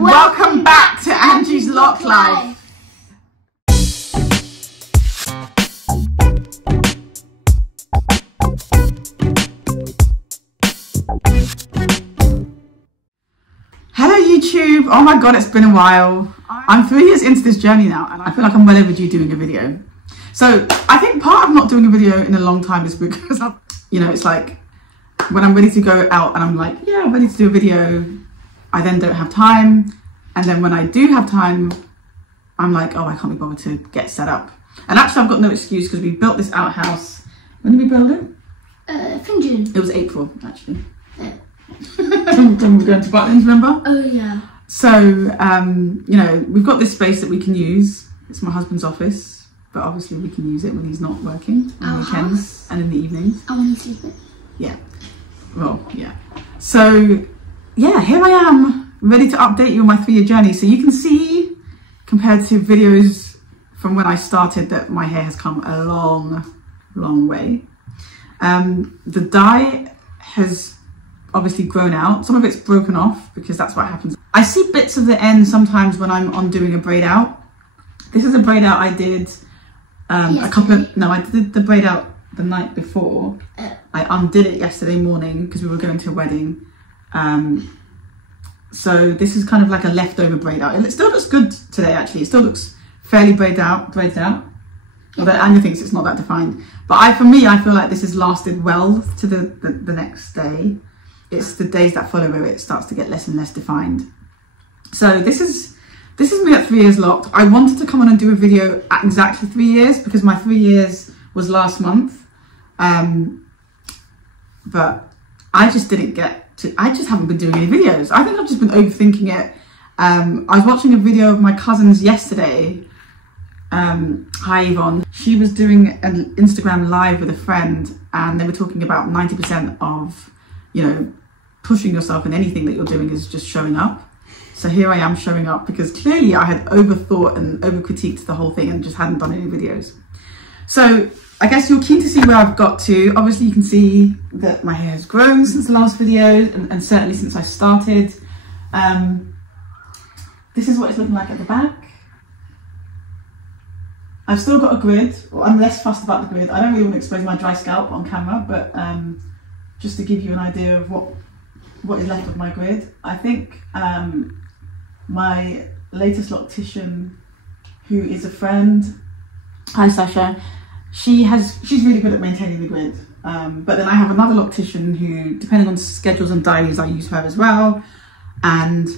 Welcome back to Angie's Lock Life. Hello YouTube. Oh my god, it's been a while. I'm 3 years into this journey now and I feel like I'm well overdue doing a video. So I think part of not doing a video in a long time is because it's like when I'm ready to go out and I'm like, yeah, I'm ready to do a video, I then don't have time. And then when I do have time, I'm like, oh, I can't be bothered to get set up. And actually I've got no excuse because we built this outhouse. When did we build it? I think June. It was April, actually. When we were going to Butlins, remember? Oh yeah. So, we've got this space that we can use. It's my husband's office, but obviously we can use it when he's not working on weekends and in the evenings. And when he's sleeping. Yeah. Well, yeah. So, yeah, here I am, ready to update you on my 3-year journey. So you can see, compared to videos from when I started, that my hair has come a long, long way. The dye has obviously grown out. Some of it's broken off because that's what happens. I see bits of the end sometimes when I'm on doing a braid out. This is a braid out I did I did the braid out the night before. I undid it yesterday morning because we were going to a wedding. So this is kind of like a leftover braid out. It still looks good today actually. It still looks fairly braided out. Although Anya thinks it's not that defined. But for me, I feel like this has lasted well to the next day. It's the days that follow where it starts to get less and less defined. So this is me at 3 years locked. I wanted to come on and do a video at exactly 3 years because my 3 years was last month. But I just didn't get to, I just haven't been doing any videos. I think I've just been overthinking it. I was watching a video of my cousin's yesterday. Hi Yvonne. She was doing an Instagram live with a friend and they were talking about 90% of, pushing yourself in anything that you're doing is just showing up. So here I am showing up because clearly I had overthought and overcritiqued the whole thing and just hadn't done any videos. So I guess you're keen to see where I've got to. Obviously you can see that my hair has grown since the last video and certainly since I started. This is what it's looking like at the back. I've still got a grid. Well, I'm less fussed about the grid. I don't really want to expose my dry scalp on camera, but just to give you an idea of what is left of my grid. I think my latest loctician, who is a friend, hi Sasha, she's really good at maintaining the grid. But then I have another loctician who, depending on schedules and diaries, I use her as well. And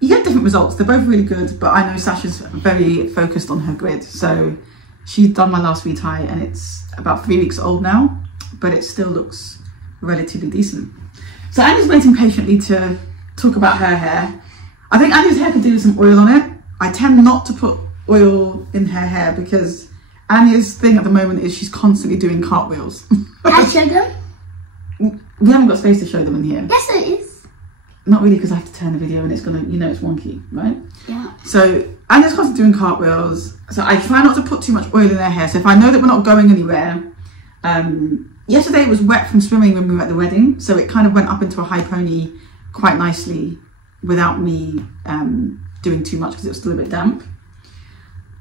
you get different results. They're both really good, but I know Sasha's very focused on her grid. So she's done my last retie and it's about 3 weeks old now, but it still looks relatively decent. So Anya's waiting patiently to talk about her hair. I think Anya's hair could do with some oil on it. I tend not to put oil in her hair because Anya's thing at the moment is she's constantly doing cartwheels. Can I show them? We haven't got space to show them in here. Yes, it is. Not really, because I have to turn the video and it's gonna, it's wonky, right? Yeah. So Anya's constantly doing cartwheels. So I try not to put too much oil in her hair. So if I know that we're not going anywhere, yesterday it was wet from swimming when we were at the wedding. So it kind of went up into a high pony quite nicely without me doing too much because it was still a bit damp.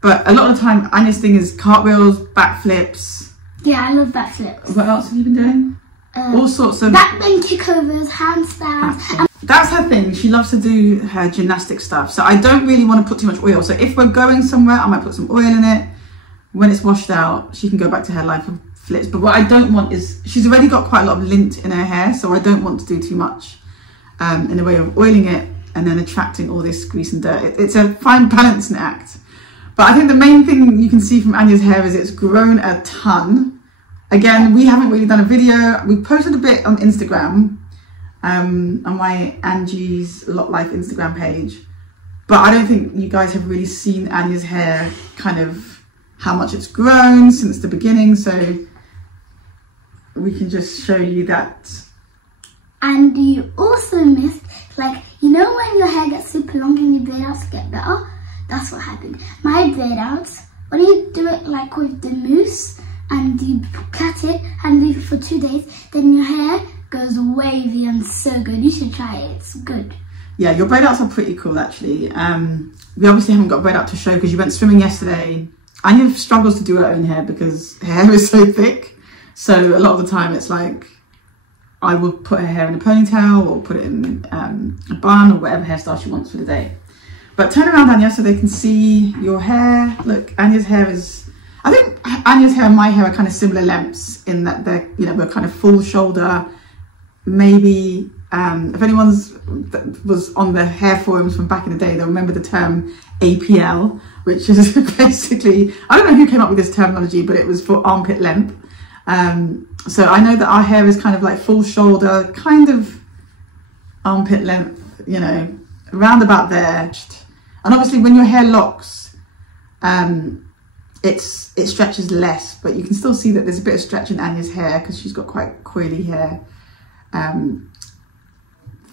But a lot of the time, Anya's thing is cartwheels, backflips. Yeah, I love backflips. What else have you been doing? All sorts of backbend kickovers, handstands. That's her thing. She loves to do her gymnastic stuff. So I don't really want to put too much oil. So if we're going somewhere, I might put some oil in it. When it's washed out, she can go back to her life of flips. But what I don't want is, she's already got quite a lot of lint in her hair. So I don't want to do too much in the way of oiling it and then attracting all this grease and dirt. It's a fine balancing act. But I think the main thing you can see from Anya's hair is it's grown a ton. Again, we haven't really done a video. We posted a bit on Instagram, on my Angie's Lock Life Instagram page. But I don't think you guys have really seen Anya's hair, kind of how much it's grown since the beginning. So we can just show you that. And you also missed, when your hair gets super long and your braid outs get better? That's what happened. My braid outs, when you do it like with the mousse and you cut it and leave it for 2 days, then your hair goes wavy and so good. You should try it, it's good. yeah, your braid outs are pretty cool actually. We obviously haven't got a braid out to show because you went swimming yesterday. Anya struggles to do her own hair because her hair is so thick. So a lot of the time it's like, I will put her hair in a ponytail or put it in a bun or whatever hairstyle she wants for the day. But turn around, Anya, so they can see your hair. Look, Anya's hair is, I think Anya's hair and my hair are kind of similar lengths in that they're, you know, we're kind of full shoulder. Maybe if anyone's was on the hair forums from back in the day, they'll remember the term APL, which is basically, I don't know who came up with this terminology, but it was for armpit length. So I know that our hair is kind of like full shoulder, kind of armpit length, you know, around about there. And obviously when your hair locks, it stretches less, but you can still see that there's a bit of stretch in Anya's hair because she's got quite coily hair,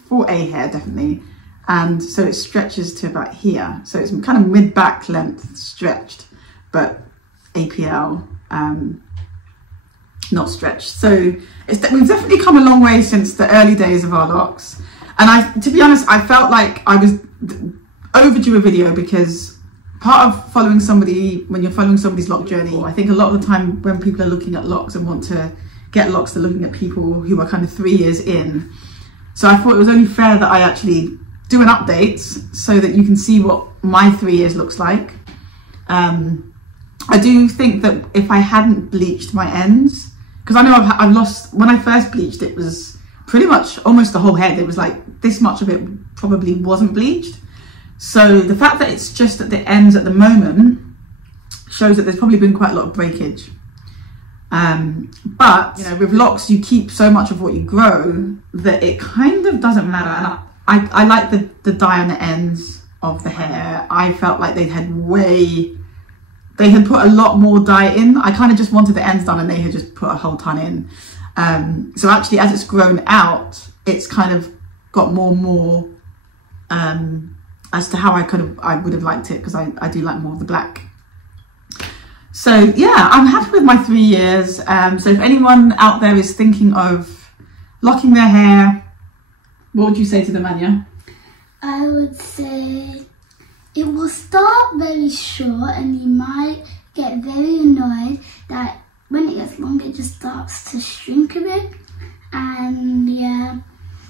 for a hair definitely. And so it stretches to about here. So it's kind of mid-back length stretched, but APL, not stretched. So we've definitely come a long way since the early days of our locks. And to be honest, I felt like I was overdue a video because part of following somebody, when you're following somebody's lock journey, I think a lot of the time when people are looking at locks and want to get locks, they're looking at people who are kind of 3 years in. So I thought it was only fair that I actually do an update so that you can see what my 3 years looks like. I do think that if I hadn't bleached my ends, because I know I've lost, when I first bleached, it was pretty much almost the whole head. It was like this much of it probably wasn't bleached. So the fact that it's just at the ends at the moment shows that there's probably been quite a lot of breakage. But you know, with locks, you keep so much of what you grow that it kind of doesn't matter. And I like the dye on the ends of the hair. I felt like they had put a lot more dye in. I kind of just wanted the ends done and they had just put a whole ton in. So actually, as it's grown out, it's kind of got more as to how I would have liked it, because I do like more of the black. So yeah, I'm happy with my 3 years. So if anyone out there is thinking of locking their hair, what would you say to them, Anya? I would say it will start very short and you might get very annoyed that when it gets longer it just starts to shrink a bit, and yeah,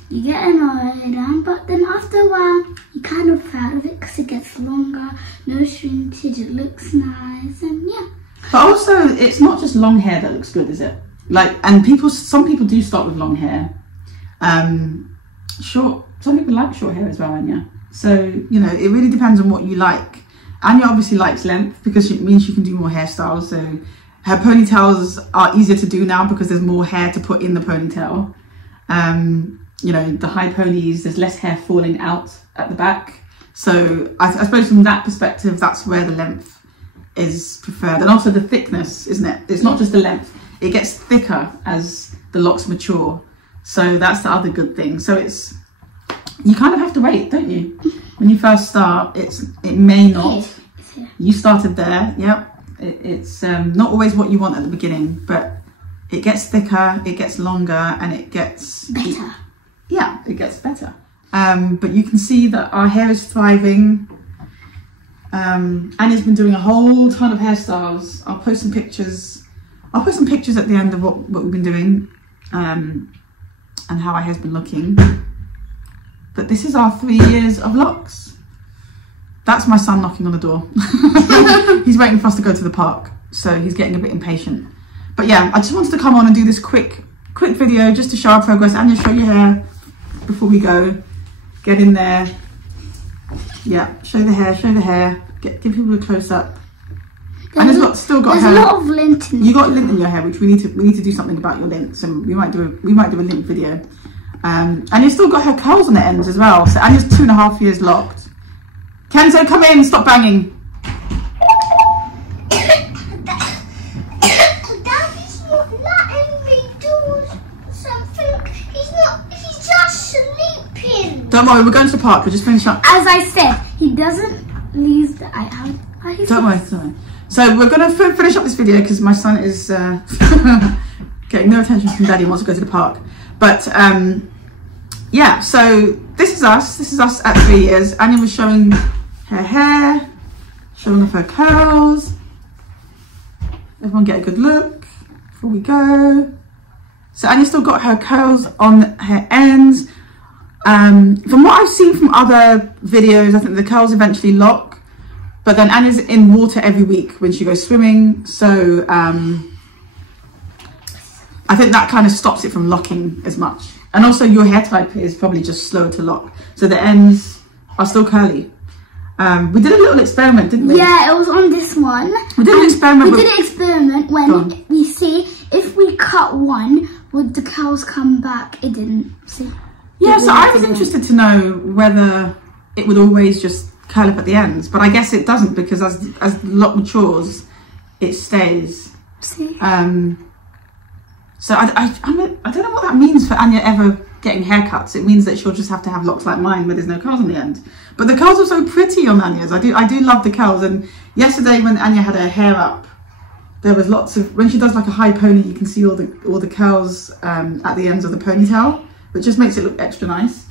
you get annoyed, but then after a while you kind of proud of it because it gets longer, no shrinkage, it looks nice, and yeah. But also, it's not just long hair that looks good, is it? Like, and some people do start with long hair. Some people like short hair as well, Anya. So, you know, it really depends on what you like. Anya obviously likes length because it means she can do more hairstyles. So her ponytails are easier to do now because there's more hair to put in the ponytail. You know, the high ponies, there's less hair falling out at the back. So I suppose from that perspective, that's where the length is preferred. And also the thickness, isn't it? It's not just the length. It gets thicker as the locks mature. So that's the other good thing. So you kind of have to wait, don't you? When you first start, it may not. You started there, yep. It's not always what you want at the beginning, but it gets thicker, it gets longer, and it gets better. Yeah, it gets better. But you can see that our hair is thriving. Anya's been doing a whole ton of hairstyles. I'll post some pictures. I'll put some pictures at the end of what we've been doing, and how our hair's been looking. But this is our 3 years of locks. That's my son knocking on the door. He's waiting for us to go to the park, so he's getting a bit impatient. But yeah, I just wanted to come on and do this quick video just to show our progress. Anya, show your hair before we go. Get in there. Yeah, show the hair. Give people a close up. And there's a lot of lint in you got lint in your hair, which we need to do something about your lint. So we might do a lint video. And you've still got her curls on the ends as well. So Anya's 2.5 years locked. Kenzo, come in, stop banging. Daddy's not letting me do something. He's just sleeping. Don't worry, we're going to the park. We're just finishing up. As I said, he doesn't leave the Don't worry. So we're going to finish up this video because my son is getting no attention from Daddy and wants to go to the park. But yeah, so this is us. This is us at 3 years. Anya was showing her hair, showing off her curls. Everyone get a good look before we go. So Anya's still got her curls on her ends. From what I've seen from other videos, I think the curls eventually lock. But then Anya's in water every week when she goes swimming. So I think that kind of stops it from locking as much. And also your hair type is probably just slower to lock. So the ends are still curly. We did a little experiment, didn't we? Yeah, it was on this one. We did an experiment. We did an experiment when we see if we cut one, would the curls come back? It didn't. See? Yeah, so I was interested to know whether it would always just curl up at the ends. But I guess it doesn't, because as the lock matures, it stays. See? So I don't know what that means for Anya ever getting haircuts. It means that she'll just have to have locks like mine where there's no curls on the end. But the curls are so pretty on Anya's. I do love the curls. And yesterday when Anya had her hair up, there was lots of, when she does like a high pony, you can see all the curls at the ends of the ponytail, which just makes it look extra nice.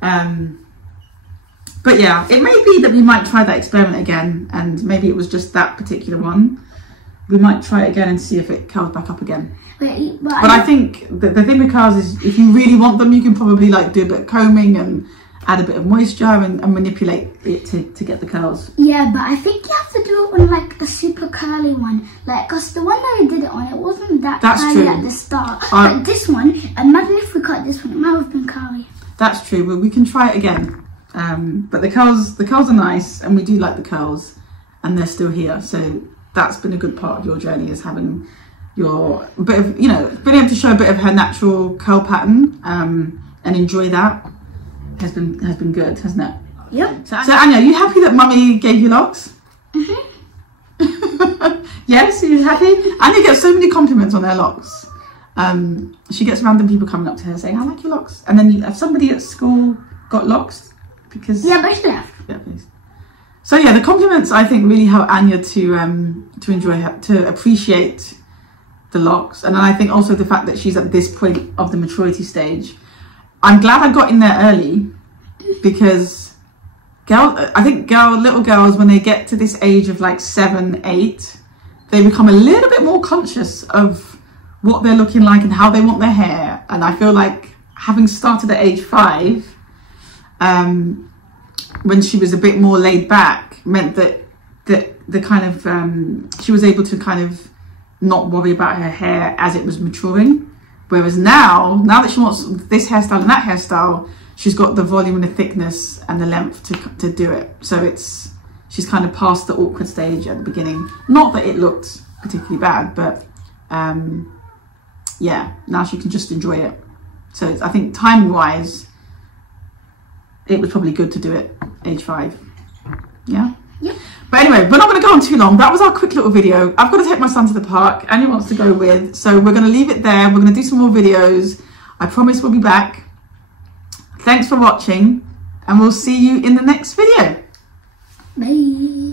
But yeah, it may be that we might try that experiment again, and maybe it was just that particular one. We might try it again and see if it curls back up again. But I think the thing with curls is, if you really want them, you can probably like do a bit of combing and add a bit of moisture and manipulate it to get the curls. Yeah, but I think you have to do it on like a super curly one. Like, because the one that we did it on, it wasn't that curly at the start. But this one, imagine if we cut this one, it might have been curly. That's true, well, we can try it again. But the curls are nice, and we do like the curls, and they're still here. So that's been a good part of your journey, is having your bit of, being able to show a bit of her natural curl pattern and enjoy that has been good, hasn't it? Yep. So Anya, are you happy that Mummy gave you locks? Yes, are you happy? Anya gets so many compliments on her locks. She gets random people coming up to her saying, "I like your locks." And then have somebody at school got locks? Because but she left. Yeah, please. So yeah, the compliments I think really help Anya to enjoy to appreciate the locks, and I think also the fact that she's at this point of the maturity stage. I'm glad I got in there early, because I think little girls, when they get to this age of like 7, 8, they become a little bit more conscious of what they're looking like and how they want their hair. And I feel like having started at age 5, when she was a bit more laid back, meant that the kind of she was able to kind of not worry about her hair as it was maturing. Whereas now that she wants this hairstyle and that hairstyle, she's got the volume and the thickness and the length to do it. So she's kind of past the awkward stage at the beginning. Not that it looked particularly bad, but yeah, now she can just enjoy it. So I think time-wise, it was probably good to do it age 5. Yeah? Yep. But anyway, we're not going to go on too long. That was our quick little video. I've got to take my son to the park. Anya wants to go with. So we're going to leave it there. We're going to do some more videos. I promise we'll be back. Thanks for watching. And we'll see you in the next video. Bye.